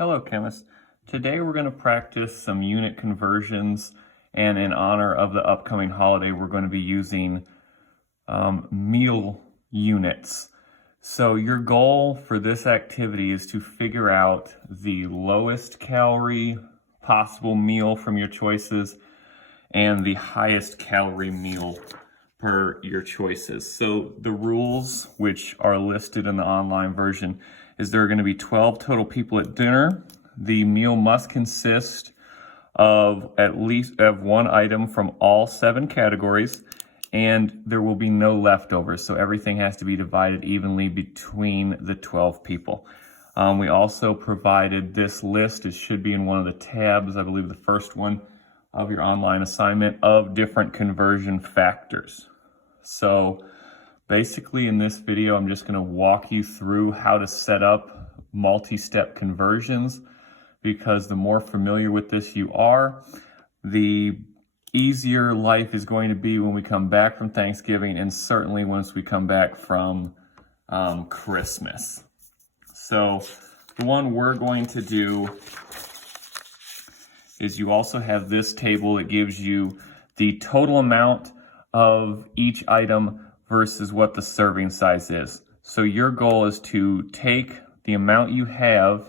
Hello, chemists. Today we're going to practice some unit conversions, and in honor of the upcoming holiday, we're going to be using meal units. So your goal for this activity is to figure out the lowest calorie possible meal from your choices and the highest calorie meal per your choices. So the rules, which are listed in the online version, is there are going to be 12 total people at dinner. The meal must consist of at least one item from all 7 categories, and there will be no leftovers. So everything has to be divided evenly between the 12 people. We also provided this list. It should be in one of the tabs, I believe the first one of your online assignment, of different conversion factors. So basically in this video, I'm just going to walk you through how to set up multi-step conversions, because the more familiar with this you are, the easier life is going to be when we come back from Thanksgiving, and certainly once we come back from Christmas. So the one we're going to do is you also have this table that gives you the total amount of each item versus what the serving size is. So your goal is to take the amount you have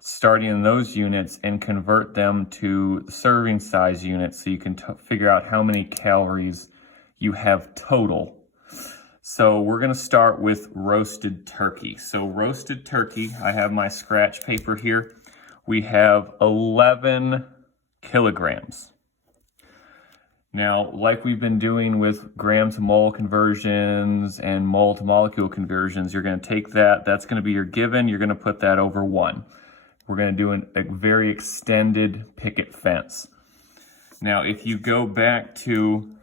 starting in those units and convert them to serving size units so you can figure out how many calories you have total. So we're going to start with roasted turkey. So roasted turkey, I have my scratch paper here. We have 11 kilograms. Now, like we've been doing with gram to mole conversions and mole to molecule conversions, you're going to take that, that's going to be your given, you're going to put that over 1. We're going to do a very extended picket fence. Now, if you go back to,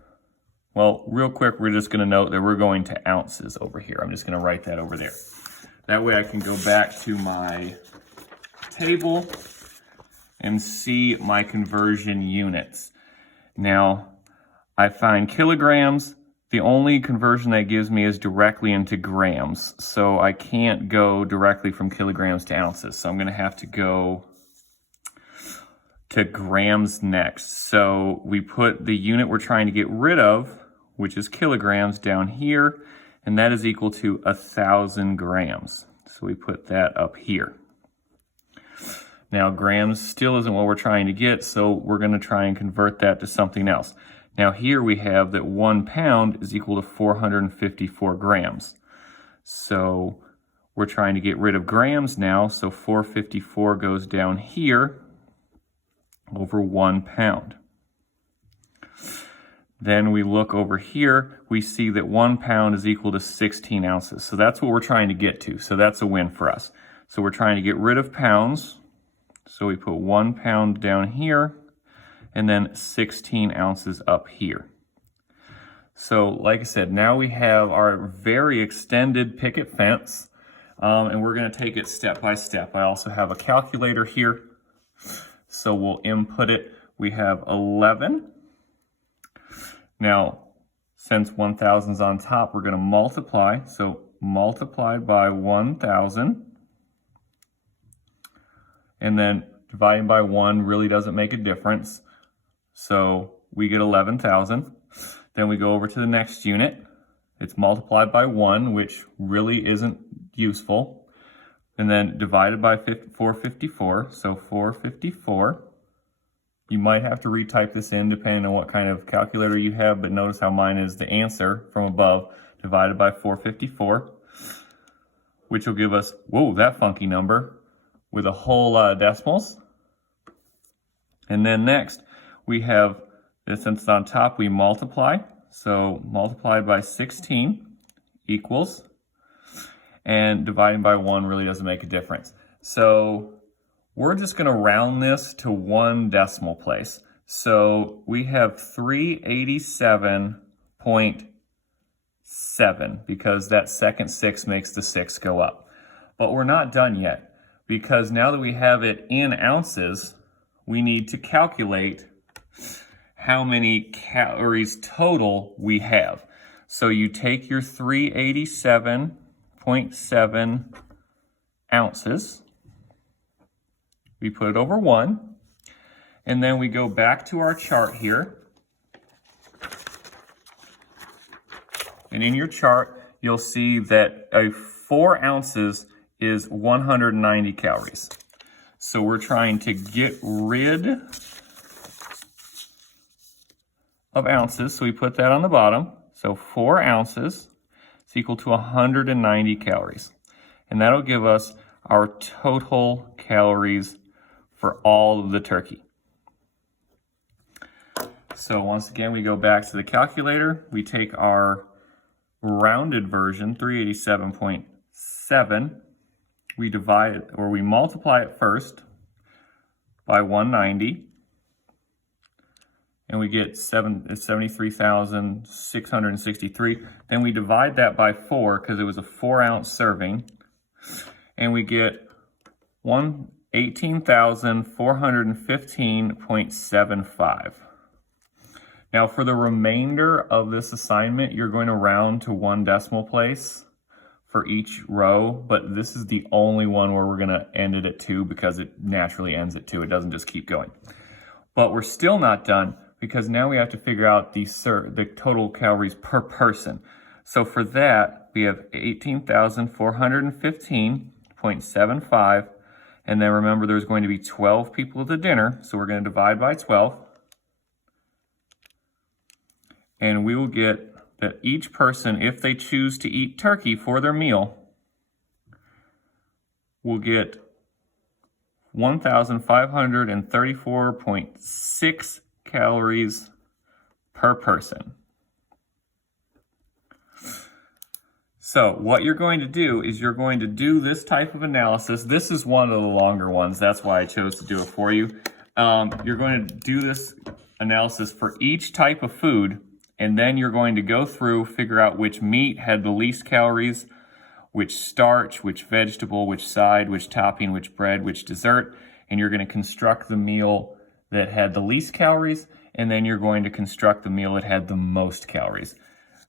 well, real quick, we're just going to note that we're going to ounces over here. I'm just going to write that over there. That way I can go back to my table and see my conversion units. Now, I find kilograms. The only conversion that gives me is directly into grams. So I can't go directly from kilograms to ounces. So I'm going to have to go to grams next. So we put the unit we're trying to get rid of, which is kilograms, down here, and that is equal to 1,000 grams. So we put that up here. Now, grams still isn't what we're trying to get, so we're going to try and convert that to something else. Now, here we have that 1 pound is equal to 454 grams. So we're trying to get rid of grams now, so 454 goes down here over 1 pound. Then we look over here, we see that 1 pound is equal to 16 ounces. So that's what we're trying to get to. So that's a win for us. So we're trying to get rid of pounds. So we put 1 pound down here and then 16 ounces up here. So like I said, now we have our very extended picket fence, and we're going to take it step by step. I also have a calculator here, so we'll input it. We have 11. Now, since 1,000 is on top, we're going to multiply. So multiplied by 1,000. And then dividing by 1 really doesn't make a difference. So we get 11,000. Then we go over to the next unit. It's multiplied by 1, which really isn't useful. And then divided by 454. So 454. You might have to retype this in depending on what kind of calculator you have, but notice how mine is the answer from above, divided by 454, which will give us, whoa, that funky number, with a whole lot of decimals. And then next, we have, since it's on top, we multiply. So multiplied by 16 equals, and dividing by 1 really doesn't make a difference. So we're just going to round this to 1 decimal place. So we have 387.7 because that second 6 makes the 6 go up. But we're not done yet, because now that we have it in ounces, we need to calculate how many calories total we have. So you take your 387.7 ounces, we put it over 1. And then we go back to our chart here. And in your chart, you'll see that 4 ounces is 190 calories. So we're trying to get rid of ounces. So we put that on the bottom. So 4 ounces is equal to 190 calories. And that'll give us our total calories for all of the turkey. So once again, we go back to the calculator. We take our rounded version, 387.7. We divide it, or we multiply it first by 190. And we get 73,663. Then we divide that by 4 because it was a 4-ounce serving. And we get 18,415.75. Now for the remainder of this assignment, you're going to round to 1 decimal place for each row, but this is the only one where we're gonna end it at 2 because it naturally ends at 2. It doesn't just keep going. But we're still not done because now we have to figure out the total calories per person. So for that, we have 18,415.75. And then remember, there's going to be 12 people at the dinner, so we're going to divide by 12. And we will get that each person, if they choose to eat turkey for their meal, will get 1,534.6 calories per person. So what you're going to do is you're going to do this type of analysis. This is one of the longer ones. That's why I chose to do it for you. You're going to do this analysis for each type of food, and then you're going to go through, figure out which meat had the least calories, which starch, which vegetable, which side, which topping, which bread, which dessert, and you're going to construct the meal that had the least calories, and then you're going to construct the meal that had the most calories.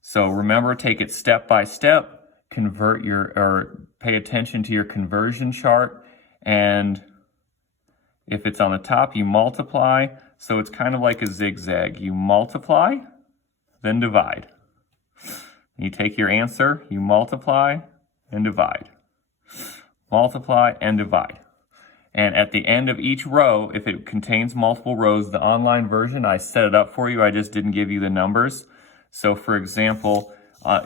So remember, take it step by step, pay attention to your conversion chart, and if it's on the top, you multiply. So it's kind of like a zigzag. You multiply, then divide. You take your answer, you multiply and divide. Multiply and divide. And at the end of each row, if it contains multiple rows, the online version, I set it up for you. I just didn't give you the numbers. So for example,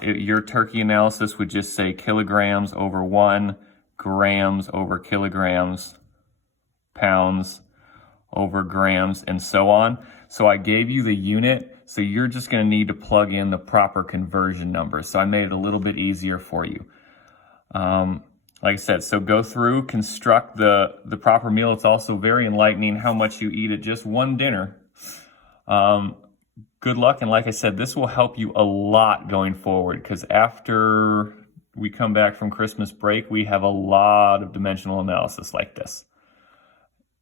your turkey analysis would just say kilograms over 1, grams over kilograms, pounds over grams, and so on. So I gave you the unit, so you're just going to need to plug in the proper conversion numbers. So I made it a little bit easier for you. Like I said, so go through, construct the proper meal. It's also very enlightening how much you eat at just one dinner. Good luck, and like I said, this will help you a lot going forward, because after we come back from Christmas break, we have a lot of dimensional analysis like this.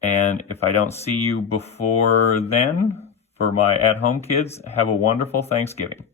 And if I don't see you before then, for my at-home kids, have a wonderful Thanksgiving.